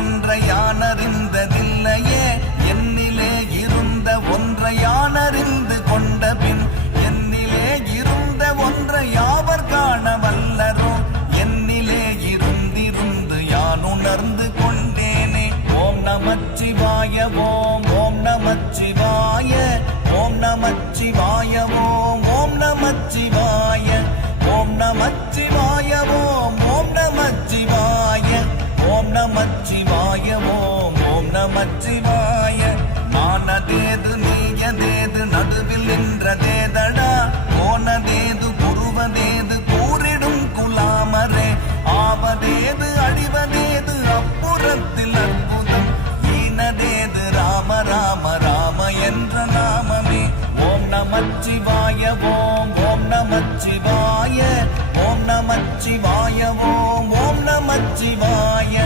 ஒன்றை யானறிந்ததில்லையே என்னிலே இருந்த ஒன்றை யானறிந்து கொண்ட பின் என்னிலே இருந்த ஒன்றை யாவர் காண வல்லரோ என்னிலே இருந்திருந்து யான் உணர்ந்து கொண்டேனே. ஓம் நமச்சிவாய ஓம் ஓம் நமச்சிவாய ஓம் நமச்சிவாய ஓம் ஓம் நமச்சிவாய ஓம் நமச்சிவாய ஓம் ஓம் நமச்சிவாய ஓம் நமச்சிவாய ஓம் ஓம் நமச்சிவாய. நானதேது நீயதேது நடுவில் நின்றதேதடா போனதேது புருவதேது கூறிடும் குலாமரே ஆவதேது அழிவதேது அப்புறத்தில் அற்புதம் ஈனதேது ராம ராம ராம என்ற நாமமே. ஓம் நமச்சிவாய ஓம் ஓம் நமச்சிவாய ஓம் நமச்சிவாய ஓம்